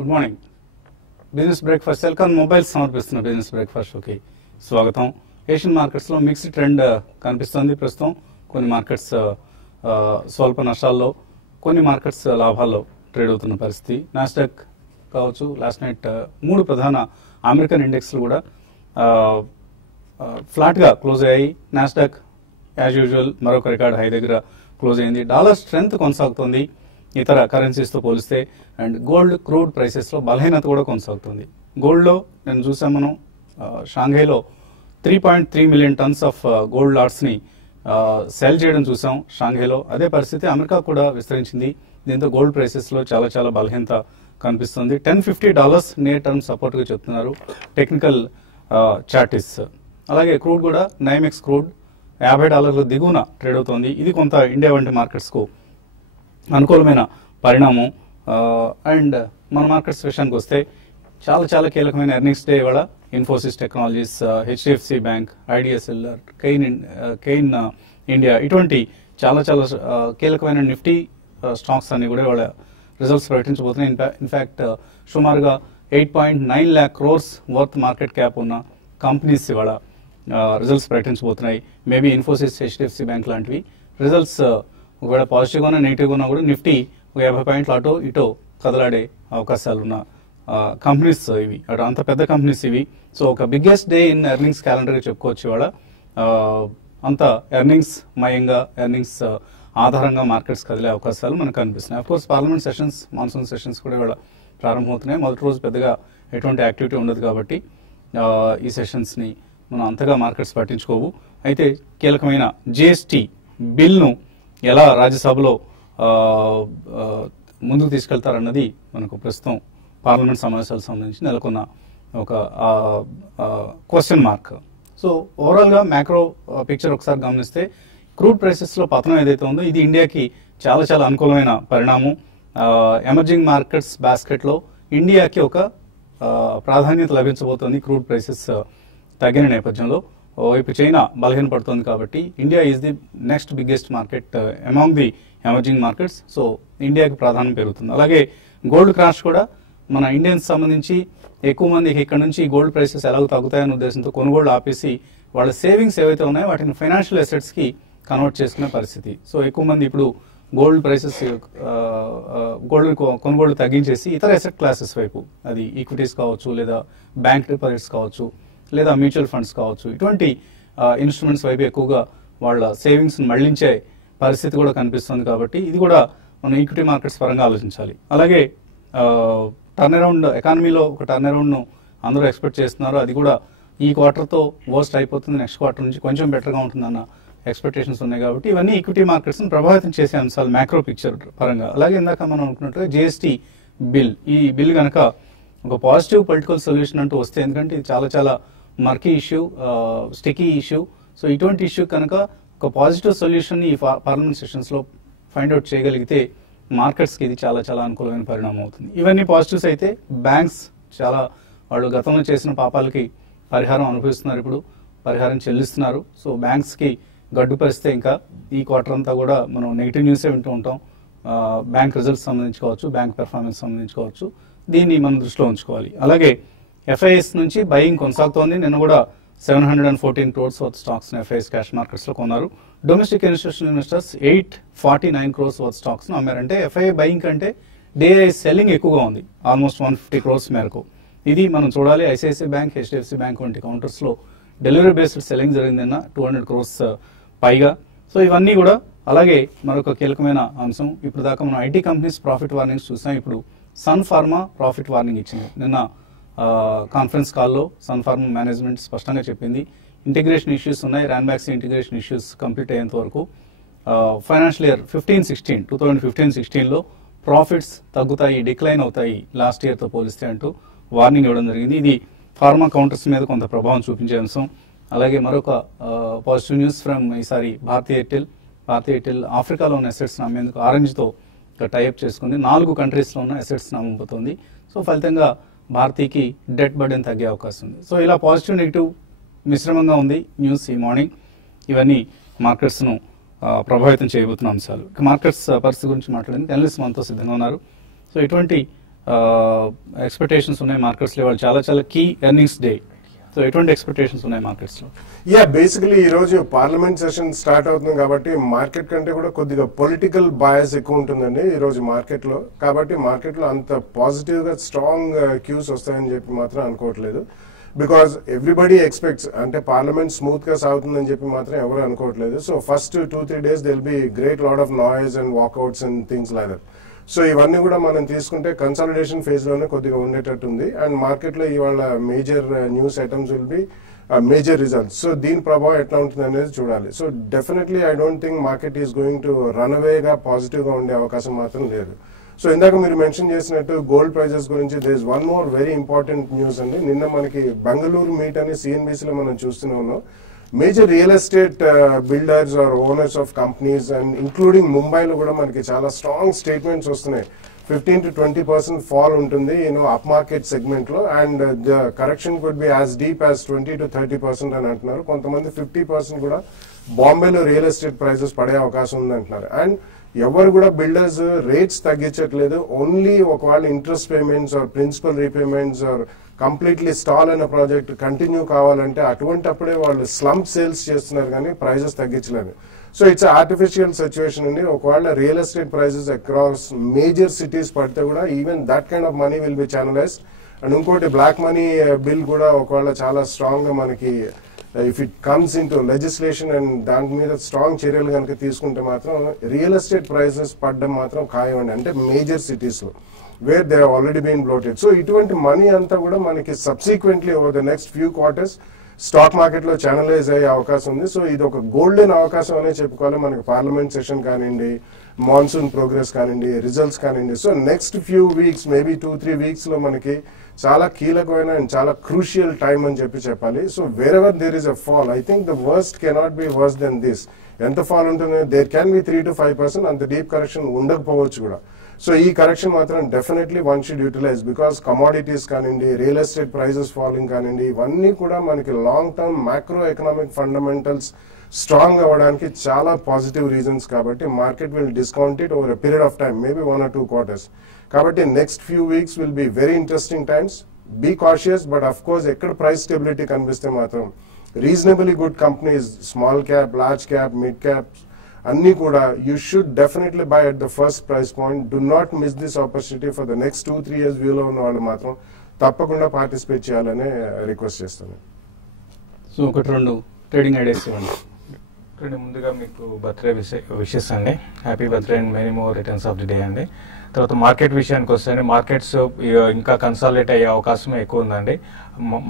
Good morning. Business breakfast Celkon mobiles సమర్పిస్తున్న business breakfast షోకి స్వాగతం. ఏషియన్ మార్కెట్స్లో మిక్స్డ్ ట్రెండ్ కనిపిస్తుంది ప్రస్తుతం. కొన్ని మార్కెట్స్ స్వల్ప నష్టాల్లో, కొన్ని మార్కెట్స్ లాభాల్లో ట్రేడ్ అవుతున్న పరిస్థితి. నాస్డాక్ కావచ్చు, లాస్ట్ నైట్ 3 ప్రధాన అమెరికన్ ఇండెక్స్లు కూడా ఫ్లాట్గా క్లోజ్ అయ్యాయి. నాస్డాక్ యాజ్ యూజువల్ మరొక రికార్డ్ హై దగ్గర క్లోజ్ అయింది. డాలర్ స్ట్రెంగ్త్ కొనసాగుతుంది ఇతర కరెన్సీస్తో పోలిస్తే. అండ్ గోల్డ్, క్రూడ్ ప్రైసెస్లో బలహీనత కూడా కొనసాగుతుంది. గోల్డ్లో నేను చూసాం, మనం షాంఘైలో 3.3 మిలియన్ టన్స్ ఆఫ్ గోల్డ్ లాట్స్ని సెల్ చేయడం చూసాం షాంఘైలో. అదే పరిస్థితి అమెరికా కూడా విస్తరించింది. దీంతో గోల్డ్ ప్రైసెస్లో చాలా చాలా బలహీనత కనిపిస్తుంది. $1050 నియర్ టర్మ్ సపోర్ట్గా చెప్తున్నారు టెక్నికల్ చార్టిస్. అలాగే క్రూడ్ కూడా, నైమెక్స్ క్రూడ్ $50 దిగువన ట్రేడ్ అవుతోంది. ఇది కొంత ఇండియా వంటి మార్కెట్స్కు అనుకూలమైన పరిణామం. అండ్ మన మార్కెట్స్ విషయానికి వస్తే చాలా చాలా కీలకమైన ఎర్నింగ్స్ డే ఇవాళ. Infosys technologies, HDFC bank, IDSL, Cairn India, ఇటువంటి చాలా చాలా కీలకమైన నిఫ్టీ స్టాక్స్ అన్ని కూడా ఇవాళ రిజల్ట్స్ ప్రకటించబోతున్నాయి. ఇన్ఫ్యాక్ట్ సుమారుగా 8.9 lakh crores worth market cap ఉన్న కంపెనీస్ ఇవాళ రిజల్ట్స్ ప్రకటించబోతున్నాయి. మేబీ ఇన్ఫోసిస్, హెచ్డిఎఫ్సి బ్యాంక్ లాంటివి. రిజల్ట్స్ ఒకవేళ పాజిటివ్గా ఉన్నా, నెగిటివ్గా ఉన్నా కూడా నిఫ్టీ 50 పాయింట్లు అటో ఇటో కదలాడే అవకాశాలు ఉన్న కంపెనీస్ ఇవి. అటు అంత పెద్ద కంపెనీస్ ఇవి. సో ఒక బిగ్గెస్ట్ డే ఇన్ ఎర్నింగ్స్ క్యాలెండర్గా చెప్పుకోవచ్చు ఇవాళ. అంత ఎర్నింగ్స్ మయంగా, ఎర్నింగ్స్ ఆధారంగా మార్కెట్స్ కదిలే అవకాశాలు మనకు కనిపిస్తున్నాయి. Of course parliament sessions, monsoon sessions కూడా ఇవాళ ప్రారంభమవుతున్నాయి. మొదటి రోజు పెద్దగా ఎటువంటి యాక్టివిటీ ఉండదు కాబట్టి ఈ సెషన్స్ని మనం అంతగా మార్కెట్స్ పట్టించుకోవు. అయితే కీలకమైన జిఎస్టీ బిల్ను ఎలా రాజ్యసభలో ముందుకు తీసుకెళ్తారన్నది మనకు ప్రస్తుతం పార్లమెంట్ సమావేశాలకు సంబంధించి నెలకొన్న ఒక క్వశ్చన్ మార్క్. సో ఓవరాల్గా మ్యాక్రో పిక్చర్ ఒకసారి గమనిస్తే క్రూడ్ ప్రైసెస్లో పతనం ఏదైతే ఉందో ఇది ఇండియాకి చాలా చాలా అనుకూలమైన పరిణామం. ఎమర్జింగ్ మార్కెట్స్ బాస్కెట్లో ఇండియాకి ఒక ప్రాధాన్యత లభించబోతోంది క్రూడ్ ప్రైసెస్ తగ్గిన నేపథ్యంలో. వైపు చైనా బలహీనపడుతుంది కాబట్టి India is the next biggest market among the emerging markets. So ఇండియాకి ప్రాధాన్యం పెరుగుతుంది. అలాగే గోల్డ్ క్రాష్ కూడా మన ఇండియన్స్ సంబంధించి ఎక్కువ మందికి ఇక్కడ నుంచి గోల్డ్ ప్రైసెస్ ఎలాగో తగ్గుతాయనే ఉద్దేశంతో కొనుగోళ్లు ఆపేసి వాళ్ళ సేవింగ్స్ ఏవైతే ఉన్నాయో వాటిని ఫైనాన్షియల్ అసెట్స్కి కన్వర్ట్ చేసుకునే పరిస్థితి. సో ఎక్కువ మంది ఇప్పుడు గోల్డ్ ప్రైసెస్, గోల్డ్ కొనుగోళ్లు తగ్గించేసి ఇతర అసెట్ క్లాసెస్ వైపు, అది ఈక్విటీస్ కావచ్చు, లేదా బ్యాంక్ డిపాజిట్స్ కావచ్చు, లేదా మ్యూచువల్ ఫండ్స్ కావచ్చు, ఇటువంటి ఇన్స్ట్రుమెంట్స్ వైపు ఎక్కువగా వాళ్ళ సేవింగ్స్ మళ్లించే పరిస్థితి కూడా కనిపిస్తుంది. కాబట్టి ఇది కూడా మనం ఈక్విటీ మార్కెట్స్ పరంగా ఆలోచించాలి. అలాగే టర్న్ అరౌండ్, ఎకానమీలో ఒక టర్న్ అరౌండ్ను అందరూ ఎక్స్పెక్ట్ చేస్తున్నారు. అది కూడా ఈ క్వార్టర్తో వర్స్ట్ అయిపోతుంది, నెక్స్ట్ క్వార్టర్ నుంచి కొంచెం బెటర్గా ఉంటుందన్న ఎక్స్పెక్టేషన్స్ ఉన్నాయి. కాబట్టి ఇవన్నీ ఈక్విటీ మార్కెట్స్ని ప్రభావితం చేసే అంశాలు మ్యాక్రో పిక్చర్ పరంగా. అలాగే ఇందాక మనం అనుకున్నట్టుగా జిఎస్టీ బిల్, ఈ బిల్ కనుక ఒక పాజిటివ్ పొలిటికల్ సొల్యూషన్ అంటూ వస్తే, ఎందుకంటే ఇది చాలా చాలా మర్కీ ఇష్యూ, స్టికీ ఇష్యూ. సో ఇటువంటి ఇష్యూ కనుక ఒక పాజిటివ్ సొల్యూషన్ ఈ పార్లమెంట్ సెషన్స్లో ఫైండ్ అవుట్ చేయగలిగితే మార్కెట్స్కి ఇది చాలా చాలా అనుకూలమైన పరిణామం అవుతుంది. ఇవన్నీ పాజిటివ్స్ అయితే బ్యాంక్స్ చాలా, వాళ్ళు గతంలో చేసిన పాపాలకి పరిహారం అనుభవిస్తున్నారు, ఇప్పుడు పరిహారం చెల్లిస్తున్నారు. సో బ్యాంక్స్కి గడ్డు పరిస్తే ఇంకా ఈ క్వార్టర్ అంతా కూడా మనం నెగిటివ్ న్యూసే వింటూ ఉంటాం. బ్యాంక్ రిజల్ట్స్ సంబంధించి కావచ్చు, బ్యాంక్ పెర్ఫార్మెన్స్ సంబంధించి కావచ్చు, దీన్ని మనం దృష్టిలో ఉంచుకోవాలి. అలాగే ఎఫ్ఐఎస్ నుంచి బయింగ్ కొనసాగుతోంది. నిన్న కూడా 714 crores worth stocks FIs cash markets లో కొన్నారు. Domestic institutional investors 849 crores worth stocks ను అమ్మారంటే ఎఫ్ఐఐ బయింగ్ కంటే డిఐ సెల్లింగ్ ఎక్కువగా ఉంది, ఆల్మోస్ట్ 150 crores మేరకు. ఇది మనం చూడాలి. ఐసిఐసిఐ బ్యాంక్, హెచ్డిఎఫ్సి బ్యాంక్ వంటి కౌంటర్స్ లో డెలివరీ బేస్డ్ సెల్లింగ్ జరిగింది నిన్న 200 crores పైగా. సో ఇవన్నీ కూడా. అలాగే మరొక కీలకమైన అంశం, ఇప్పుడు దాకా మనం ఐటీ కంపెనీస్ ప్రాఫిట్ వార్నింగ్స్ చూసాం. ఇప్పుడు సన్ ఫార్మా ప్రాఫిట్ వార్నింగ్ ఇచ్చింది. నిన్న కాన్ఫరెన్స్ కాల్లో సన్ ఫార్మా మేనేజ్మెంట్ స్పష్టంగా చెప్పింది, ఇంటిగ్రేషన్ ఇష్యూస్ ఉన్నాయి, ర్యాన్బ్యాక్స్ ఇంటిగ్రేషన్ ఇష్యూస్ కంప్లీట్ అయ్యేంత వరకు ఫైనాన్షియల్ ఇయర్ 2015-16లో ప్రాఫిట్స్ తగ్గుతాయి, డిక్లైన్ అవుతాయి లాస్ట్ ఇయర్తో పోలిస్తే అంటూ వార్నింగ్ ఇవ్వడం జరిగింది. ఇది ఫార్మా కౌంటర్స్ మీద కొంత ప్రభావం చూపించే అంశం. అలాగే మరొక పాజిటివ్ న్యూస్ ఫ్రమ్ ఈసారి భారతీ ఎయిర్టెల్ ఆఫ్రికాలో ఉన్న అసెట్స్ని అమ్మేందుకు ఆరెంజ్తో టైఅప్ చేసుకుంది. 4 కంట్రీస్లో ఉన్న అసెట్స్ని అమ్ముతుంది. సో ఫలితంగా భారతీకి డెట్ బర్డెన్ తగ్గే అవకాశం ఉంది. సో ఇలా పాజిటివ్ నెగిటివ్ మిశ్రమంగా ఉంది న్యూస్ ఈ మార్నింగ్. ఇవన్నీ మార్కెట్స్ను ప్రభావితం చేయబోతున్న అంశాలు. మార్కెట్స్ పరిస్థితి గురించి మాట్లాడడానికి అనలిస్ట్ మనతో సిద్ధంగా ఉన్నారు. సో ఇటువంటి ఎక్స్పెక్టేషన్స్ ఉన్నాయి మార్కెట్స్లో, వాళ్ళు చాలా చాలా కీ ఎర్నింగ్స్ డే. సో ఎటువంటి ఎక్స్పెక్టేషన్స్ ఉన్నాయి మార్కెట్స్లో? బేసికలీ ఈ రోజు పార్లమెంట్ సెషన్ స్టార్ట్ అవుతుంది కాబట్టి మార్కెట్ కంటే కూడా కొద్దిగా పొలిటికల్ బయాస్ ఎక్కువ ఉంటుందండి ఈ రోజు మార్కెట్ లో. కాబట్టి మార్కెట్ లో అంత పాజిటివ్ గా స్ట్రాంగ్ క్యూస్ వస్తాయని చెప్పి మాత్రం అనుకోవట్లేదు. బికాస్ ఎవ్రీబడి ఎక్స్పెక్ట్స్ అంటే పార్లమెంట్ స్మూత్ గా సాగుతుందని చెప్పి మాత్రం ఎవరు అనుకోవట్లేదు. So first 2-3 days they'll be great lot of noise and walkouts and things like that. So ఇవన్నీ కూడా మనం తీసుకుంటే కన్సాలిడేషన్ ఫేజ్ లోనే కొద్దిగా ఉండేటట్టు ఉంది. అండ్ మార్కెట్ లో ఇవాళ major news items will be major results. So దీని ప్రభావం ఎట్లా ఉంటుంది అనేది చూడాలి. So definitely I don't think market is going to run అవేగా పాజిటివ్ గా ఉండే అవకాశం మాత్రం లేదు. సో ఇందాక మీరు మెన్షన్ చేసినట్టు గోల్డ్ ప్రైజెస్ గురించి there is one more very important news అండి. నిన్న మనకి బెంగళూరు మీట్ అని సిఎన్బిసి లో మనం చూస్తూనే ఉన్నాం. Major real estate builders or owners of companies and including ముంబైలో కూడా మనకి చాలా స్ట్రాంగ్ స్టేట్మెంట్స్ వస్తున్నాయి. 15-20% ఫాల్ ఉంటుంది అప్ మార్కెట్ సెగ్మెంట్ లో, and the correction could be as deep as 20-30% అని అంటున్నారు. కొంతమంది 50% కూడా బాంబేలో రియల్ ఎస్టేట్ ప్రైసెస్ పడే అవకాశం ఉంది అంటున్నారు. అండ్ ఎవరు కూడా బిల్డర్స్ రేట్స్ తగ్గించట్లేదు. ఓన్లీ ఒకవేళ interest payments or principal repayments or completely stall అయిన ప్రాజెక్ట్ కంటిన్యూ కావాలంటే అటువంటప్పుడే వాళ్ళు స్లంప్ సేల్స్ చేస్తున్నారు కానీ ప్రైజెస్ తగ్గించలేదు. సో ఇట్స్ ఆర్టిఫిషియల్ సిచ్యువేషన్ అండి. ఒకవేళ real estate prices across major cities పడితే కూడా even that kind of money will be channelised. And ఇంకోటి బ్లాక్ మనీ బిల్ కూడా ఒకవేళ చాలా స్ట్రాంగ్ గా మనకి if it comes in to legislation and దాని మీద స్ట్రాంగ్ చర్యలు కనుక తీసుకుంటే మాత్రం రియల్ ఎస్టేట్ ప్రైసెస్ పడడం మాత్రం ఖాయమండి. అంటే మేజర్ సిటీస్ లో where they have already been bloated. So ఇటువంటి మనీ అంతా కూడా మనకి subsequently over the next few quarters stock market లో ఛానలైజ్ అయ్యే అవకాశం ఉంది. సో ఇది ఒక గోల్డెన్ అవకాశం అనే చెప్పుకోవాలి. మనకి పార్లమెంట్ సెషన్ కానివ్వండి, మాన్సూన్ ప్రోగ్రెస్ కానివ్వండి, రిజల్ట్స్ కానివ్వండి. So next few weeks maybe 2-3 weeks లో మనకి చాలా కీలకమైన అండ్ చాలా క్రూషియల్ టైం అని చెప్పాలి. So wherever there is a fall, I think the worst cannot be worse than this. ఎంత ఫాల్ ఉంటుంది, దేర్ క్యాన్ బి 3-5%. అంత డీప్ కరెక్షన్ ఉండకపోవచ్చు కూడా. సో ఈ కరెక్షన్ మాత్రం definitely one should utilize. Because commodities కానివ్వండి, రియల్ ఎస్టేట్ ప్రైజెస్ ఫాలింగ్ కానివ్వండి, ఇవన్నీ కూడా మనకి long term macro economic fundamentals strong అవ్వడానికి చాలా పాజిటివ్ రీజన్స్. కాబట్టి market will discount it over a period of time, maybe 1 or 2 quarters. కాబట్టి next few weeks will be very interesting times. Be cautious, but of course ఎక్కడ price stability కనిపిస్తే మాత్రం reasonably good companies, small cap, large cap, mid cap అన్ని కూడా you should definitely by at the first price point. Do not miss this opportunity for the next 2-3 years వ్యూలో ఉన్న వాళ్ళు మాత్రం తప్పకుండా పార్టిసిపేట్ చేయాలని రిక్వెస్ట్ చేస్తాను. సో 1-2 ట్రేడింగ్ ఐడియాస్ ఇవ్వండి. ముందుగా మీకు బర్త్డే విషెస్ అండి. Happy birthday and many more returns of the day అండి. తర్వాత మార్కెట్ విషయానికి వస్తే మార్కెట్స్ ఇంకా కన్సాలిడేట్ అయ్యే అవకాశం ఎక్కువ ఉందండి.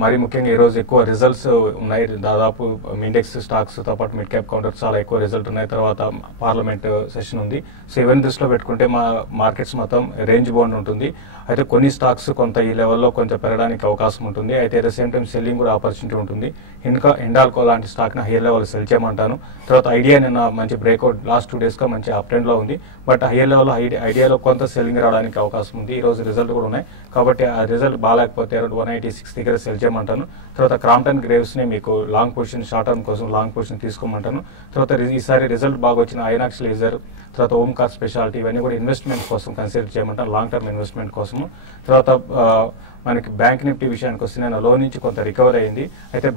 మరి ముఖ్యంగా ఈరోజు ఎక్కువ రిజల్ట్స్ ఉన్నాయి. దాదాపు ఇండెక్స్ స్టాక్స్తో పాటు మిడ్ క్యాప్ కౌంటర్ చాలా ఎక్కువ రిజల్ట్ ఉన్నాయి. తర్వాత పార్లమెంట్ సెషన్ ఉంది. సో ఇవన్నీ దృష్టిలో పెట్టుకుంటే మా మార్కెట్స్ మొత్తం రేంజ్ బౌండ్ ఉంటుంది. అయితే కొన్ని స్టాక్స్ కొంత ఈ లెవెల్లో కొంచెం పెరగడానికి అవకాశం ఉంటుంది. అయితే at the same time selling కూడా ఆపర్చునిటీ ఉంటుంది. ఇంకా హిండాల్కో లాంటి స్టాక్ని హైయర్ లెవెల్ సెల్ చేయమంటాను. తర్వాత ఐడియా నిన్న మంచి బ్రేక్అవుట్ లాస్ట్ 2 daysగా మంచి అప్ ట్రెండ్లో ఉంది. బట్ హైయర్ లెవెల్లో ఐడియాలో కొంత సెల్లింగ్ రావడానికి అవకాశం ఉంది. ఈ రోజు రిజల్ట్ కూడా ఉన్నాయి కాబట్టి ఆ రిజల్ట్ బాగాలేకపోతే అరౌండ్ 186 దగ్గర సెల్ చేయమంటాను. తర్వాత క్రాంప్టన్ గ్రేవ్స్ని మీకు లాంగ్ పొజిషన్, షార్ట్ టర్మ్ కోసం లాంగ్ పొజిషన్ తీసుకోమంటాను. తర్వాత ఈసారి రిజల్ట్ బాగా వచ్చిన ఐనాక్స్ లేజర్, తర్వాత ఓంకార్ స్పెషాలిటీ ఇవన్నీ కూడా ఇన్వెస్ట్మెంట్ కోసం కన్సిడర్ చేయమంటాను, లాంగ్ టర్మ్ ఇన్వెస్ట్మెంట్ కోసము. తర్వాత మనకి బ్యాంక్ నిఫ్టీ విషయానికి వస్తే నేను లో నుంచి కొంత రికవర్ అయింది. అయితే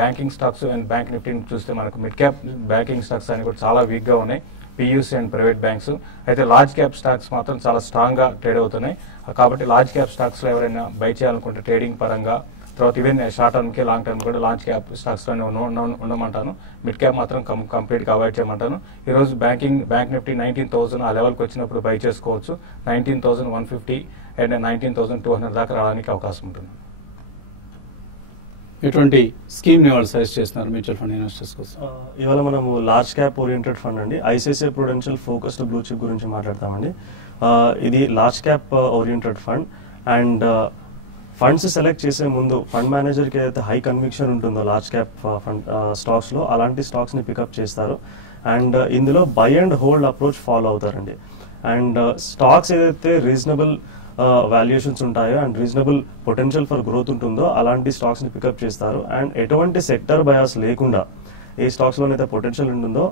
బ్యాంకింగ్ స్టాక్స్ అండ్ బ్యాంక్ నిఫ్టీని చూస్తే మనకు మిడ్ క్యాప్ బ్యాంకింగ్ స్టాక్స్ అని కూడా చాలా వీక్గా ఉన్నాయి, పియూసీ అండ్ ప్రైవేట్ బ్యాంక్స్. అయితే లార్జ్ క్యాప్ స్టాక్స్ మాత్రం చాలా స్ట్రాంగ్గా ట్రేడ్ అవుతున్నాయి. కాబట్టి లార్జ్ క్యాప్ స్టాక్స్లో ఎవరైనా బై చేయాలనుకుంటే ట్రేడింగ్ పరంగా, తర్వాత ఈవెన్ షార్ట్ టర్మ్కి లాంగ్ టర్మ్ కూడా లార్జ్ క్యాప్ స్టాక్స్లోనే ఉండమంటాను. మిడ్ క్యాప్ మాత్రం కంప్లీట్గా అవాయిడ్ చేయమంటాను. ఈరోజు బ్యాంక్ నిఫ్టీ 19,000 ఆ లెవెల్కి వచ్చినప్పుడు బై చేసుకోవచ్చు. 19,150 అండ్ 19,200 దాకా రావడానికి అవకాశం ఉంటుంది. ఎటువంటి స్కీమ్ని వాళ్ళు సజెస్ట్ చేస్తున్నారు మ్యూచువల్ ఫండ్ ఇన్వెస్టర్స్ కోసం? ఇవాళ మనము లార్జ్ క్యాప్ ఓరియంటెడ్ ఫండ్ అండి, ICICI Prudential focused blue chip గురించి మాట్లాడతామండి. ఇది large cap oriented fund. And funds select చేసే ముందు ఫండ్ మేనేజర్కి ఏదైతే హై కన్విక్షన్ ఉంటుందో లార్జ్ క్యాప్ ఫండ్ స్టాక్స్లో అలాంటి స్టాక్స్ని పికప్ చేస్తారు. అండ్ ఇందులో by and hold approach follow అవుతారండి. అండ్ స్టాక్స్ ఏదైతే రీజనబుల్ వాల్యుయేషన్స్ ఉంటాయో and reasonable potential for growth ఉంటుందో అలాంటి స్టాక్స్ని పికప్ చేస్తారు. అండ్ ఎటువంటి సెక్టర్ బయాస్ లేకుండా ఏ స్టాక్స్లోనైతే పొటెన్షియల్ ఉంటుందో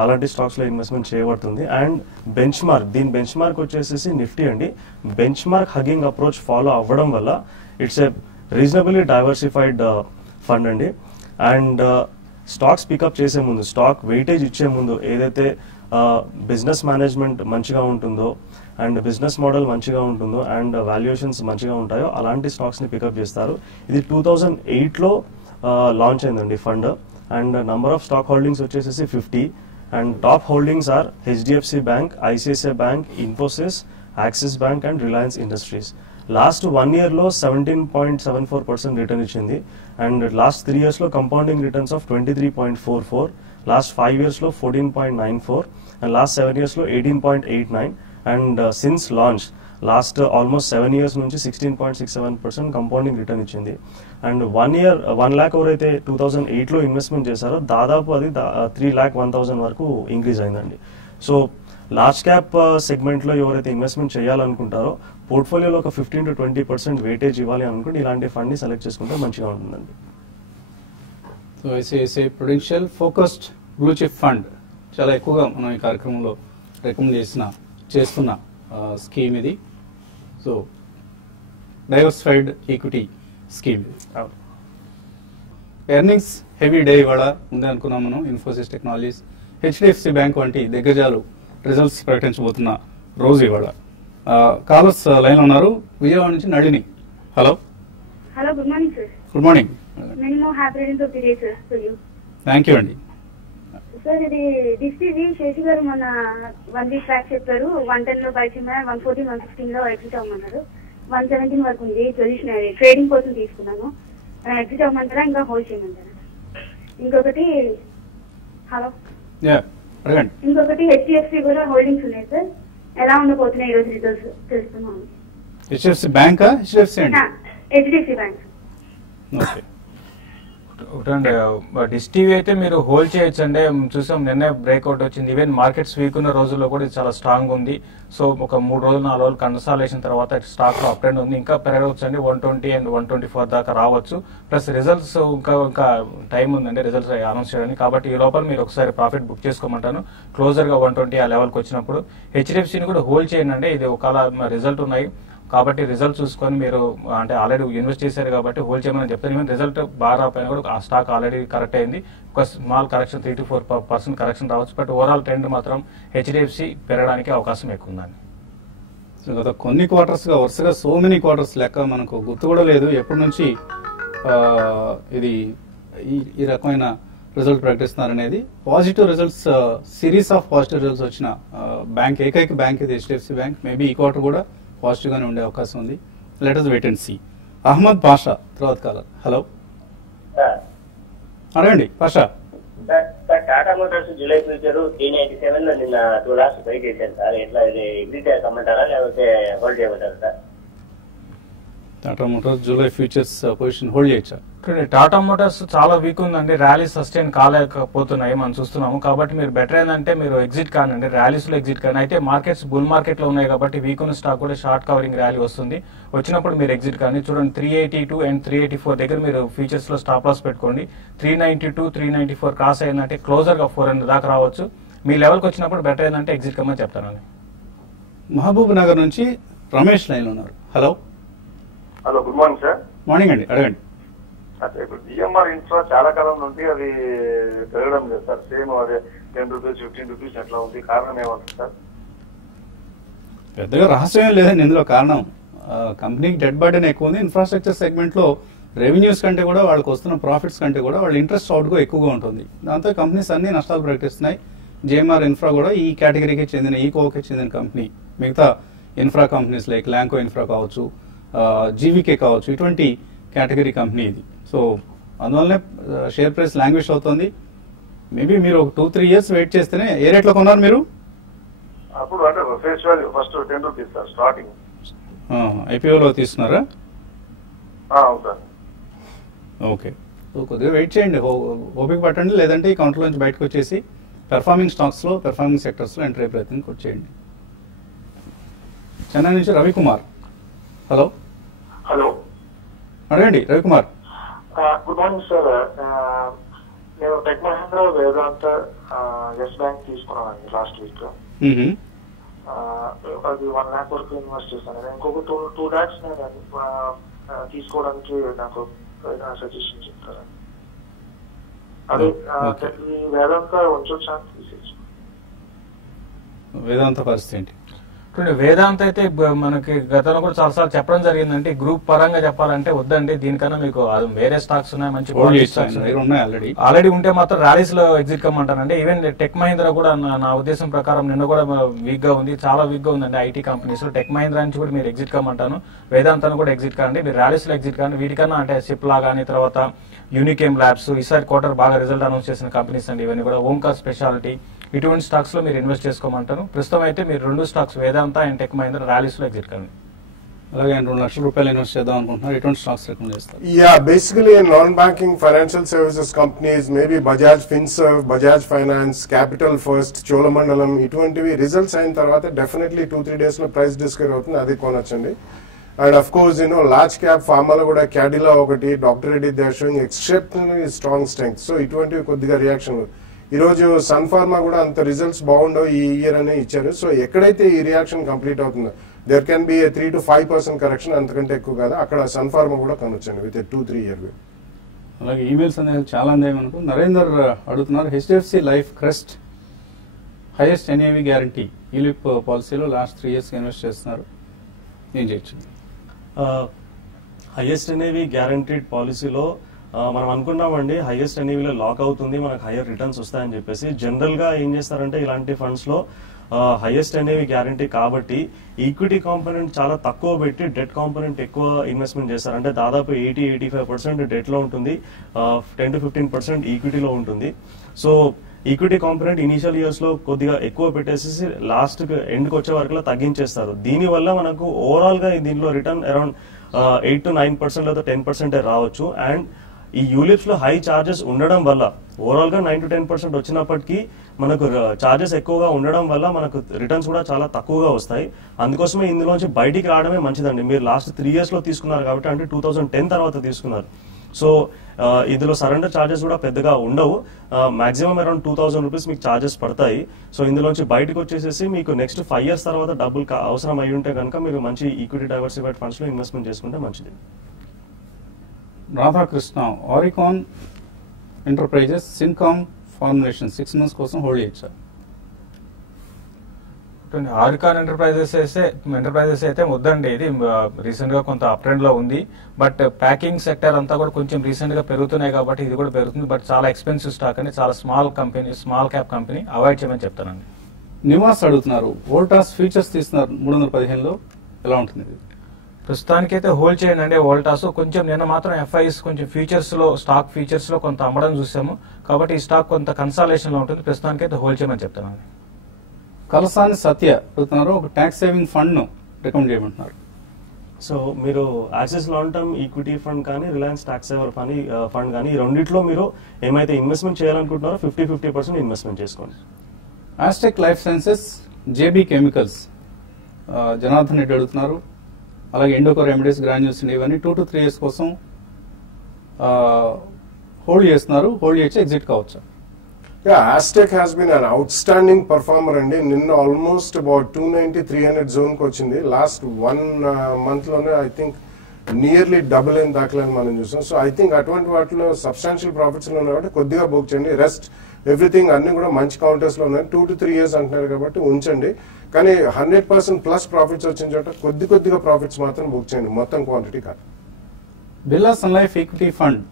అలాంటి స్టాక్స్లో ఇన్వెస్ట్మెంట్ చేయబడుతుంది. అండ్ బెంచ్ మార్క్, దీని బెంచ్ మార్క్ వచ్చేసి నిఫ్టీ అండి. Bench mark hugging approach follow అవ్వడం వల్ల it's a reasonably diversified fund అండి. అండ్ స్టాక్స్ పికప్ చేసే ముందు, స్టాక్ వెయిటేజ్ ఇచ్చే ముందు ఏదైతే బిజినెస్ మేనేజ్మెంట్ మంచిగా ఉంటుందో అండ్ బిజినెస్ మోడల్ మంచిగా ఉంటుందో అండ్ వాల్యుయేషన్స్ మంచిగా ఉంటాయో అలాంటి స్టాక్స్ని పికప్ చేస్తారు. ఇది 2008లో లాంచ్ అయిందండి fund. And number of stock holdings వచ్చేసి 50. And top holdings are HDFC bank, ICICI bank, Infosys, Axis bank and Reliance industries. Last 1 yearలో 17.74% రిటర్న్ ఇచ్చింది. అండ్ లాస్ట్ 3 yearsలో కంపౌండింగ్ రిటర్న్స్ ఆఫ్ 23.44, లాస్ట్ 5 yearsలో 14.94 అండ్ లాస్ట్ 7 yearsలో 18.89. And since launch last almost 7 years నుంచి 16.67% compounding return ఇచ్చింది. And 1 lakh ఎవరైతే 2008లో investment చేశారో దాదాపు అది 3,01,000 వరకు ఇంక్రీజ్ అయిందండి. సో లార్జ్ క్యాప్ సెగ్మెంట్లో ఎవరైతే ఇన్వెస్ట్మెంట్ చేయాలనుకుంటారో పోర్ట్ఫోలియోలో ఒక 15 to 20% వెయిటేజ్ ఇవ్వాలి అనుకుంటే ఇలాంటి ఫండ్ని సెలెక్ట్ చేసుకుంటే మంచిగా ఉంటుందండి. So ICICI Prudential focused blue chip fund చాలా ఎక్కువగా మనం ఈ కార్యక్రమంలో రికమెండ్ చేస్తున్న స్కీమ్ ఇది. సో డైవర్సిఫైడ్ ఈక్విటీ స్కీమ్ ఇది. ఎర్నింగ్స్ హెవీ డే ఇవాళ ముందే అనుకున్నాం మనం. ఇన్ఫోసిస్ టెక్నాలజీస్, హెచ్డిఎఫ్సి బ్యాంక్ వంటి దిగ్గజాలు రిజల్ట్స్ ప్రకటించబోతున్న రోజు ఇవాళ. కాలర్స్ లైన్ ఉన్నారు. విజయవాడ నుంచి Nalini. Hello. Hello, good morning sir. Good morning. Minimum happy returns of the day sir to you. Thank you అండి. సార్, ఇది డిస్టివి శేషి గారు మొన్న 1 week బ్యాక్ చెప్పారు. 110 లో బై చేయమన్నారు, 114, 115 లో ఎగ్జిట్ అవ్వమన్నారు. 117 వరకు ఉంది పొజిషన్, ట్రేడింగ్ కోసం తీసుకున్నాను. ఎగ్జిట్ అవ్వమంటారా ఇంకా హోల్డ్ చేయమంటారా? ఇంకొకటి హలో అడగండి. ఇంకొకటి హెచ్డిఎఫ్సి కూడా హోల్డింగ్స్ ఉన్నాయి సార్, ఎలా ఉండబోతున్నాయి ఈ రోజు రిజల్ట్స్ తెలుస్తున్నాను. హెచ్డిఎఫ్సి బ్యాంకా? హెచ్డిఎఫ్సి అండి. HDFC bank. ఓకే. ఒకటండి, డిష్ టీవీ అయితే మీరు హోల్డ్ చేయొచ్చు అండి. చూసాం నిన్నే బ్రేక్అవుట్ వచ్చింది. ఈవెన్ మార్కెట్స్ వీక్ ఉన్న రోజుల్లో కూడా ఇది చాలా స్ట్రాంగ్ ఉంది. సో ఒక 3 రోజులు 4 రోజులు కన్సాలేషన్ తర్వాత స్టాక్ లో అప్ ట్రెండ్ ఉంది. ఇంకా పెరగవచ్చు అండి. 120 and 124 దాకా రావచ్చు. ప్లస్ రిజల్ట్స్ ఇంకా టైం ఉందండి రిజల్ట్స్ అనౌన్స్ చేయడానికి. కాబట్టి ఈ లోపల మీరు ఒకసారి ప్రాఫిట్ బుక్ చేసుకోమంటాను. క్లోజర్ గా 120 ఆ లెవెల్కి వచ్చినప్పుడు హెచ్డిఎఫ్సిని కూడా హోల్డ్ చేయండి అండి. ఇది ఒకవేళ రిజల్ట్ ఉన్నాయి కాబట్టి రిజల్ట్ చూసుకొని మీరు అంటే ఆల్రెడీ ఇన్వెస్ట్ చేశారు కాబట్టి హోల్డ్ చేయమని చెప్తాను. ఈవెన్ రిజల్ట్ బాగా పైన కూడా ఆ స్టాక్ ఆల్రెడీ కరెక్ట్ అయింది. ఒక స్మాల్ కరెక్షన్ 3 to 4% కరెక్షన్ రావచ్చు. బట్ ఓవరాల్ ట్రెండ్ మాత్రం హెచ్డిఎఫ్సి పెరగడానికి అవకాశం ఎక్కువ ఉందండి. సో గత కొన్ని క్వార్టర్స్గా వరుసగా సో మెనీ క్వార్టర్స్ లెక్క మనకు గుర్తు కూడా లేదు ఎప్పటి నుంచి ఇది ఈ రకమైన రిజల్ట్ ప్రకటిస్తున్నారు అనేది. Positive results, series of positive results వచ్చిన బ్యాంక్, ఏకైక బ్యాంక్ ఇది హెచ్డిఎఫ్సి బ్యాంక్. మేబీ ఈ క్వార్టర్ కూడా పాజిటివ్ గానే ఉండే అవకాశం ఉంది. Let us wait and see. Ahmed Pasha తర్వాత కాలర్. హలో, అడగండి Pasha. Tata Motors July future 397 లో నిన్న 2 lakhs బై చేశారు సార్. ఎట్లా ఎగ్జిట్ కమ్మంటారా లేకపోతే హోల్డ్ చేయమంటారా sir? Tata Motors July futures position hold చేయొచ్చా? టాటా మోటార్స్ చాలా వీక్ ఉందండి. ర్యాలీస్ సస్టైన్ కాలేకపోతున్నాయి మనం చూస్తున్నాము. కాబట్టి మీరు బెటర్ ఏంటంటే మీరు ఎగ్జిట్ కానండి, ర్యాలీస్ లో ఎగ్జిట్ కానీ. అయితే మార్కెట్స్ బుల్ మార్కెట్ లో ఉన్నాయి కాబట్టి వీక్ ఉన్న స్టాక్ కూడా షార్ట్ కవరింగ్ ర్యాలీ వస్తుంది. వచ్చినప్పుడు మీరు ఎగ్జిట్ కానీ. చూడండి 382 and 384 దగ్గర మీరు ఫ్యూచర్స్ లో స్టాప్ లాస్ పెట్టుకోండి. 392, 394 క్రాస్ అయిందంటే క్లోజర్ గా 400 దాకా రావచ్చు. మీ లెవెల్కి వచ్చినప్పుడు బెటర్ ఏంటంటే ఎగ్జిట్ కమ్మని చెప్తానండి. మహబూబ్ నగర్ నుంచి రమేష్ లైన్ ఉన్నారు. Hello. Hello, good morning sir. Morning అండి, అడగండి. అదే ఇప్పుడు జిఎంఆర్ ఇన్ఫ్రా చాలా కాలం నుండి అది పెరగడం లేదు సార్. సేమ్ అదే 10 rupees, 15 rupees అట్లా ఉంది. కారణం ఏమంటారు సార్? పెద్దగా రహస్యం లేదండి ఇందులో. కారణం కంపెనీకి డెట్ బర్డెన్ ఎక్కువ ఉంది. ఇన్ఫ్రాస్ట్రక్చర్ సెగ్మెంట్ లో రెవెన్యూస్ కంటే కూడా వాళ్ళకి వస్తున్న ప్రాఫిట్స్ కంటే కూడా వాళ్ళ ఇంట్రెస్ట్ అవుట్గో ఎక్కువగా ఉంటుంది. దాంతో కంపెనీస్ అన్ని నష్టాలు ప్రకటిస్తున్నాయి. జిఎంఆర్ ఇన్ఫ్రా కూడా ఈ కేటగిరీకి చెందిన, ఈ కోకి చెందిన కంపెనీ. మిగతా infra companies like Lanco infra కావచ్చు, జీవీకే కావచ్చు, ఇటువంటి కేటగిరీ కంపెనీ ఇది. సో అందువల్లనే షేర్ ప్రైస్ లాంగ్వేజ్ అవుతుంది. మేబీ మీరు ఒక 2-3 years వెయిట్ చేస్తేనే. ఏ రేట్లో కొన్నారు మీరు? అప్పుడు అంటే face value first 10 rupees sir starting. ఐపీఓలో తీసుకున్నారా? అవును సార్. ఓకే. సో కొద్దిగా వెయిట్ చేయండి, ఓపిక పట్టండి. లేదంటే ఈ కౌంటర్ నుంచి బయటకు వచ్చేసి పెర్ఫార్మింగ్ స్టాక్స్ లో, పెర్ఫార్మింగ్ సెక్టర్స్ లో ఎంట్రీ ప్రయత్నానికి వచ్చేయండి. చెన్నై నుంచి రవికుమార్. హలో. హలో, అడగండి రవికుమార్. Good morning sir. నేను Tech Mahendra Mahindra Vedanta Yes bank తీసుకున్నానండి లాస్ట్ వీక్. అది 1 lakh వరకు ఇన్వెస్ట్ చేశాను. ఇంకొక 2 lakhs తీసుకోవడానికి నాకు సజెషన్ చెప్తారా? అదే ఈ వేదాంత ఉంచొచ్చా తీసేసి? వేదాంత పరిస్థితి ఏంటి? వేదాంత అయితే మనకి గతంలో కూడా చాలాసార్లు చెప్పడం జరిగిందంటే గ్రూప్ పరంగా చెప్పాలంటే వద్దండి, దీనికన్నా మీకు వేరే స్టాక్స్ ఉన్నాయి, మంచి ఆల్రెడీ ఉంటే మాత్రం ర్యాలీస్ లో ఎగ్జిట్ కమ్మంటానండి. ఈవెన్ టెక్ మహీంద్రా కూడా నా ఉద్దేశం ప్రకారం నిన్న కూడా వీక్ గా ఉంది, చాలా వీక్ గా ఉందండి ఐటీ కంపెనీస్ లో. టెక్ మహీంద్రా నుంచి కూడా మీరు ఎగ్జిట్ కమ్మంటాను, వేదాంతాన్ని కూడా ఎగ్జిట్ కాండి, మీరు ర్యాలీస్ లో ఎగ్జిట్ కాండి. వీటికన్నా అంటే సిప్లా కానీ తర్వాత యూనికేమ్ ల్యాబ్స్ ఈసారి క్వార్టర్ బాగా రిజల్ట్ అనౌన్స్ చేసిన కంపెనీస్ అండి ఇవన్నీ కూడా. ఓంకార్ స్పెషాలిటీ ఇటువంటి స్టాక్స్ లో మీరు ఇన్వెస్ట్ చేసుకోమంటారు. ప్రస్తుతం అయితే మీరు 2 stocks Vedanta and tech Mahindra Rallis లో ఎగ్జిట్ కండి. అలాగే 2 లక్షల రూపాయలు ఇన్వెస్ట్ చేద్దాం అనుకుంటున్నారు, ఎటువంటి స్టాక్స్ రికమెండ్ చేస్తారు? Basically non banking financial services companies maybe Bajaj Finserv, Bajaj finance, capital first, Cholamandalam ఇటువంటివి రిజల్ట్స్ అయిన తర్వాత డెఫినెట్లీ 2-3 days లో ప్రైస్ డిస్కవర్ అవుతుంది, అది కొనొచ్చండి. And of course large cap ఫార్మాలో కూడా క్యాడిలా ఒకటి, doctor Reddy they are showing exceptionally strong strength. So ఇటువంటివి కొద్దిగా రియాక్షన్. ఈ రోజు సన్ ఫార్మా కూడా అంత రిజల్ట్స్ బాగుండవు ఈ ఇయర్ అనే ఇచ్చారు. సో ఎక్కడైతే ఈ రియాక్షన్ కంప్లీట్ అవుతుందో there can be 3 to 5% correction, అంతకంటే ఎక్కువ కాదు. అక్కడ సన్ ఫార్మా కూడా కొనొచ్చండి విత్ 2-3 year. అలాగే ఈమెయిల్స్ అనేది చాలా మనకు నరేందర్ అడుగుతున్నారు, HDFC Life Crest highest NAV guarantee ULIP పాలసీలో లాస్ట్ 3 years ఇన్వెస్ట్ చేస్తున్నారు, ఏం చేయొచ్చు? హైయెస్ట్ ఎన్ఏవి గ్యారంటీడ్ పాలసీలో మనం అనుకున్నామండి హైయెస్ట్ ఎన్ఏవిలో లాక్ అవుతుంది, మనకు హైయర్ రిటర్న్స్ వస్తాయని చెప్పేసి. జనరల్ గా ఏం చేస్తారంటే ఇలాంటి ఫండ్స్ లో హైయెస్ట్ ఎన్ఏవి గ్యారంటీ కాబట్టి ఈక్విటీ కాంపోనెంట్ చాలా తక్కువ పెట్టి డెట్ కాంపోనెంట్ ఎక్కువ ఇన్వెస్ట్మెంట్ చేస్తారు. అంటే దాదాపు 80-85% డెట్ లో ఉంటుంది, 10 to 15% ఈక్విటీలో ఉంటుంది. So equity component initial years లో కొద్దిగా ఎక్కువ పెట్టేసి లాస్ట్ ఎండ్కి వచ్చే వరకు తగ్గించేస్తారు. దీనివల్ల మనకు ఓవరాల్ గా దీనిలో రిటర్న్ అరౌండ్ 8 to 9% లేదా 10% రావచ్చు. అండ్ ఈ యూలిప్స్ లో హై చార్జెస్ ఉండడం వల్ల ఓవరాల్ గా 9 to 10% వచ్చినప్పటికీ మనకు చార్జెస్ ఎక్కువగా ఉండడం వల్ల మనకు రిటర్న్స్ కూడా చాలా తక్కువగా వస్తాయి. అందుకోసమే ఇందులోంచి బయటికి రావడమే మంచిదండి. మీరు లాస్ట్ 3 years లో తీసుకున్నారు కాబట్టి, అంటే 2010 తర్వాత తీసుకున్నారు. సో ఇందులో సరెండర్ చార్జెస్ కూడా పెద్దగా ఉండవు, మాక్సిమం అరౌండ్ 2000 రూపీస్ మీకు చార్జెస్ పడతాయి. సో ఇందులోంచి బయటకు వచ్చేసేసి మీకు నెక్స్ట్ 5 years తర్వాత డబ్బులు అవసరం అయి ఉంటే కనుక మీరు మంచి ఈక్విటీ డైవర్సిఫైడ్ ఫండ్స్ లో ఇన్వెస్ట్మెంట్ చేసుకుంటే మంచిది. రాధాకృష్ణ, ఆరికాన్ ఎంటర్ప్రైజెస్ సిన్కామ్ ఫార్ములేషన్ 6 months కోసం హోల్డ్ చేయొచ్చా? ఆరికాన్ ఎంటర్ప్రైజెస్ అయితే వద్దండి, ఇది రీసెంట్ గా కొంత అప్ ట్రెండ్ లో ఉంది. బట్ ప్యాకింగ్ సెక్టర్ అంతా కూడా కొంచెం రీసెంట్ గా పెరుగుతున్నాయి కాబట్టి ఇది కూడా పెరుగుతుంది. బట్ చాలా ఎక్స్పెన్సివ్ స్టాక్ అని, చాలా స్మాల్ క్యాప్ కంపెనీ, అవాయిడ్ చేయమని చెప్తానండి. నివాస్ అడుగుతున్నారు, వోల్టాస్ ఫ్యూచర్స్ తీస్తున్నారు 315లో, ఎలా ఉంటుంది? ప్రస్తుతానికి అయితే హోల్డ్ చేయండి అండి వోల్టాస్. కొంచెం నిన్న మాత్రం ఎఫ్ఐఎస్ కొంచెం స్టాక్ ఫ్యూచర్స్ లో కొంత అమ్మడం చూసాము కాబట్టి ఈ స్టాక్ కొంత కన్సాలేషన్ లో ఉంటుంది. ప్రస్తుతానికి అయితే హోల్డ్ చేయమని చెప్తానండి. కలసాని సత్య అడుగుతున్నారు, ఒక ట్యాక్స్ సేవింగ్ ఫండ్ ను రికమెండ్ చేయమంటున్నారు. సో మీరు axis long term equity fund కానీ రిలయన్స్ ట్యాక్స్ సేవర్ ఫండ్ కానీ ఈ రెండిట్లో మీరు ఏమైతే ఇన్వెస్ట్మెంట్ చేయాలనుకుంటున్నారో 50-50% ఇన్వెస్ట్మెంట్ చేసుకోండి. Astec life sciences, JB chemicals Janardhan Reddy అడుగుతున్నారు. అలాగే ఎండోకో రెమెడీస్, గ్రాన్యూల్స్ ఇవన్నీ 2 to 3 years కోసం హోల్డ్ చేస్తున్నారు, హోల్డ్ చేసి ఎగ్జిట్ కావచ్చు. Aztec has been an outstanding performer అండి. నిన్న ఆల్మోస్ట్ అబౌట్ 290-300 జోన్ కి వచ్చింది. లాస్ట్ 1 month లోనే ఐ థింక్ నియర్లీ డబుల్ అయిన దాఖలని మనం చూసాం. సో ఐ థింక్ అటువంటి వాటిలో సబ్స్టాన్షియల్ ప్రాఫిట్స్ లో ఉన్నాయి కాబట్టి కొద్దిగా బుక్ చేయండి. రెస్ట్ ఎవ్రీథింగ్ అన్ని కూడా మంచి కౌంటర్స్ లో ఉన్నాయి. 2 to 3 years అంటున్నారు కాబట్టి ఉంచండి. కానీ 100% ప్లస్ ప్రాఫిట్స్ వచ్చిన చోట కొద్దిగా ప్రాఫిట్స్ మాత్రం బుక్ చేయండి, మొత్తం క్వాంటిటీ కాదు. Birla Sun Life equity fund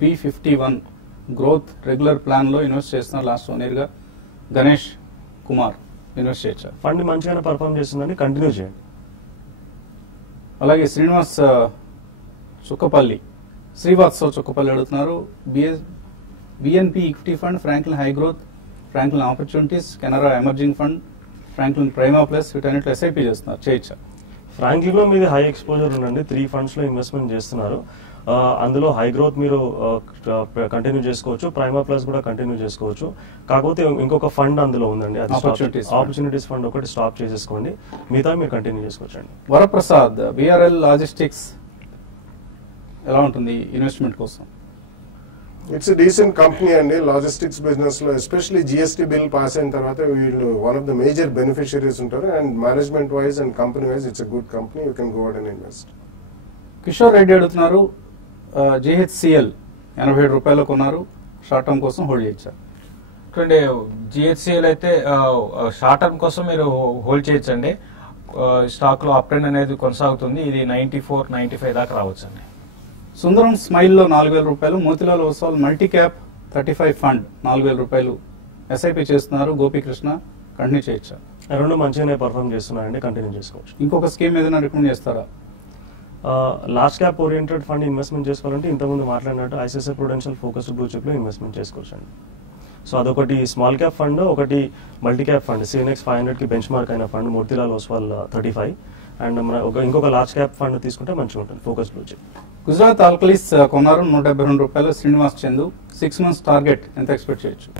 B51 growth regular plan లో ఇన్వెస్ట్ చేస్తున్నారు లాస్ట్ 1 year గా. గణేష్ కుమార్ ఇన్వెస్ట్ చేయొచ్చా? ఫండ్ మంచిగానే పర్ఫార్మ్ చేస్తుందని కంటిన్యూ చేయండి. అలాగే శ్రీనివాస్ చుక్కపల్లి, శ్రీవాత్సవ్ చుక్కపల్లి అడుగుతున్నారు, BNP equity fund, Franklin high growth, Franklin opportunities, Canara emerging fund, Franklin Prima plus వీటన్నిటిలో ఎస్ఐపి చేస్తున్నారు, చేయొచ్చా? ఫ్రాంక్లిన్ లో మీది హై ఎక్స్పోజర్ ఉండండి, 3 funds లో ఇన్వెస్ట్మెంట్ చేస్తున్నారు. అందులో హై గ్రోత్ మీరు కంటిన్యూ చేసుకోవచ్చు, ప్రైమా ప్లస్ కూడా కంటిన్యూ చేసుకోవచ్చు. కాకపోతే ఇంకొక ఫండ్ అందులో ఉందండి, అది ఆపర్చునిటీస్ ఫండ్ ఒకటి స్టాప్ చేసేసుకోండి, మిగతా మీరు కంటిన్యూ చేసుకోవచ్చండి. వరప్రసాద్, బిఆర్ఎల్ లాజిస్టిక్స్ ఎలా ఉంటుంది ఇన్వెస్ట్మెంట్ కోసం? ఇట్స్ డీసెంట్ కంపెనీ అండి లాజిస్టిక్స్ బిజినెస్ లో, ఎస్పెషల్లీ జిఎస్టీ బిల్ పాస్ అయిన తర్వాత వీళ్ళు one of the major beneficiaries ఉంటారు. And management wise and company wise it's good company, you can go out and invest. Kishore Reddy అడుగుతున్నారు, జిహెచ్సిఎల్ 87 రూపాయలు కొన్నారు, షార్ట్ టర్మ్ కోసం హోల్డ్ చేయొచ్చా? చూడండి జిహెచ్సిఎల్ అయితే షార్ట్ టర్మ్ కోసం మీరు హోల్డ్ చేయొచ్చండి. స్టాక్ లో అప్ ట్రెండ్ అనేది కొనసాగుతుంది. ఇది 94, 95 దాకా రావచ్చు అండి. సుందరం స్మైల్ లో 4000 రూపాయలు, Motilal Oswal multi cap 35 fund 4000 రూపాయలు ఎస్ఐపి చేస్తున్నారు. గోపీకృష్ణ కంటిన్యూ చేయొచ్చా? రెండు మంచిగానే పర్ఫామ్ చేస్తున్నాయండి, కంటిన్యూ చేసుకోవచ్చు. ఇంకొక స్కీమ్ ఏదైనా రికమెండ్ చేస్తారా? Large cap oriented fund investment చేసుకోవాలంటే ఇంతకుముందు మాట్లాడినట్టు ICICI Prudential focused blue chip లో ఇన్వెస్ట్మెంట్ చేసుకోవచ్చు అండి. సో అదొకటి స్మాల్ క్యాప్ ఫండ్, ఒకటి మల్టీ క్యాప్ ఫండ్ సిఎన్ఎక్స్ 500 కి బెంచ్ మార్క్ అయిన ఫండ్ మోతిలాల్ ఓస్వాల్ 35, అండ్ మన ఇంకొక లార్జ్ క్యాప్ ఫండ్ తీసుకుంటే మంచిగా ఉంటుంది focus blue chip. Gujarat alkalis కొన్నారు 172 రూపాయలు. శ్రీనివాస్ చందు 6 మంత్స్ టార్గెట్ ఎంత ఎక్స్పెక్ట్ చేయొచ్చు?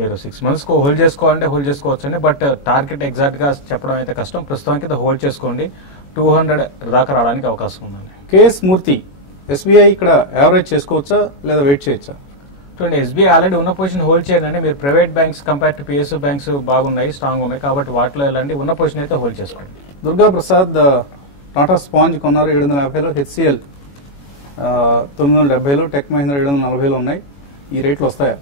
మీరు 6 మంత్స్ హోల్డ్ చేసుకోవాలంటే హోల్డ్ చేసుకోవచ్చు అండి, బట్ టార్గెట్ ఎగ్జాక్ట్ గా చెప్పడం అయితే కష్టం. ప్రస్తుతానికి హోల్డ్ చేసుకోండి, 200 దాకా రావడానికి అవకాశం ఉందండి. కేఎస్ మూర్తి ఎస్బీఐ ఇక్కడ యావరేజ్ చేసుకోవచ్చా లేదా వెయిట్ చేయొచ్చా? చూడండి ఎస్బీఐ ఆల్రెడీ ఉన్న పొజిషన్ హోల్డ్ చేయండి. మీరు private banks compare to PSU banks బాగున్నాయి, స్ట్రాంగ్ ఉన్నాయి, కాబట్టి వాటిలో వెళ్ళండి. ఉన్న పొజిషన్ అయితే హోల్డ్ చేసుకోండి. దుర్గా ప్రసాద్ టాటా స్పాంజ్ కొన్నారు 750లో, హెచ్సిఎల్ 970లో, టెక్ మహీంద్రా 740లో ఉన్నాయి. ఈ రేట్లు వస్తాయా?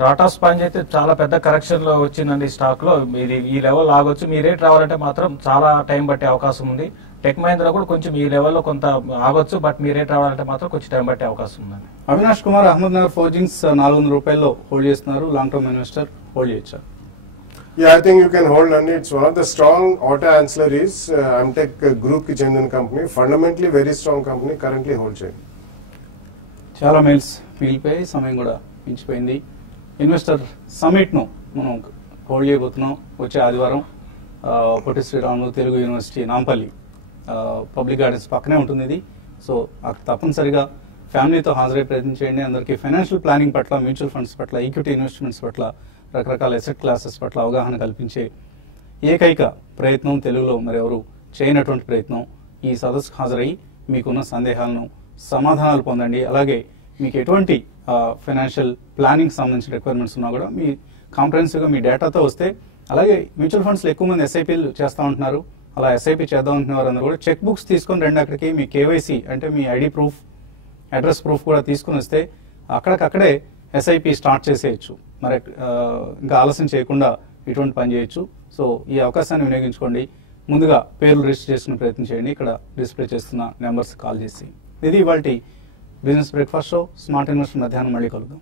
టాటా స్పాంజ్ అయితే చాలా పెద్ద కరెక్షన్ లో వచ్చిందండి స్టాక్ లో. ఇది ఈ లెవెల్ ఆగొచ్చు. మీ రేట్ రావాలంటే మాత్రం చాలా టైం పట్టే అవకాశం ఉంది. టెక్ మహీంద్రా కూడా కొంచెం ఈ లెవెల్లో కొంత ఆగొచ్చు, బట్ మీ రేట్ రావాలంటే మాత్రం కొంచెం టైం పట్టే అవకాశం ఉందండి. అవినాష్ కుమార్ అహ్మద్ నగర్ ఫోర్జింగ్స్ 400 రూపాయల్లో హోల్డ్ చేస్తున్నారు. లాంగ్ టర్మ్ ఇన్వెస్టర్, హోల్డ్ చేయొచ్చా? Yeah, I think you can hold on. It's one of the strong auto ancillaries. Amtech group ki చెందిన company, fundamentally very strong company, currently hold చేయండి. చాలా mails మిగిలిపోయి సమయం కూడా మించిపోయింది. Investor summit ను మనం hold చేయబోతున్నాం వచ్చే ఆదివారం. Potti Sriramulu Telugu university Nampally public gardens పక్కనే ఉంటుంది ఇది. సో తప్పనిసరిగా ఫ్యామిలీతో హాజరై ప్రయత్నం చేయండి. అందరికీ ఫైనాన్షియల్ ప్లానింగ్ పట్ల, మ్యూచువల్ ఫండ్స్ పట్ల, ఈక్విటీ ఇన్వెస్ట్మెంట్స్ పట్ల, రకరకాల ఎసెట్ క్లాసెస్ పట్ల అవగాహన కల్పించే ఏకైక ప్రయత్నం, తెలుగులో మరెవరు చేయనటువంటి ప్రయత్నం. ఈ సదస్సుకు హాజరై మీకున్న సందేహాలను సమాధానాలు పొందండి. అలాగే మీకు ఎటువంటి ఫైనాన్షియల్ ప్లానింగ్ సంబంధించిన రిక్వైర్మెంట్స్ ఉన్నా కూడా మీ కాంప్రహెన్సివ్గా మీ డేటాతో వస్తే, అలాగే మ్యూచువల్ ఫండ్స్లో ఎక్కువ మంది ఎస్ఐపీలు చేస్తూ ఉంటున్నారు. అలా ఎస్ఐపి చేద్దాం అనుకునే వారందరూ కూడా చెక్ బుక్స్ తీసుకొని రండి అక్కడికి. మీ కేవైసీ అంటే మీ ఐడి ప్రూఫ్, అడ్రస్ ప్రూఫ్ కూడా తీసుకుని వస్తే అక్కడికక్కడే ఎస్ఐపి స్టార్ట్ చేసేయచ్చు. మరి ఇంకా ఆలస్యం చేయకుండా ఇటువంటి పని చేయొచ్చు. సో ఈ అవకాశాన్ని వినియోగించుకోండి. ముందుగా పేర్లు రిజిస్టర్ చేసుకునే ప్రయత్నం చేయండి. ఇక్కడ డిస్ప్లే చేస్తున్న నెంబర్స్ కాల్ చేసి. ఇది ఇవాల్టి business breakfast show. Smart investor మధ్యాహ్నం మళ్ళీ కలుద్దాం.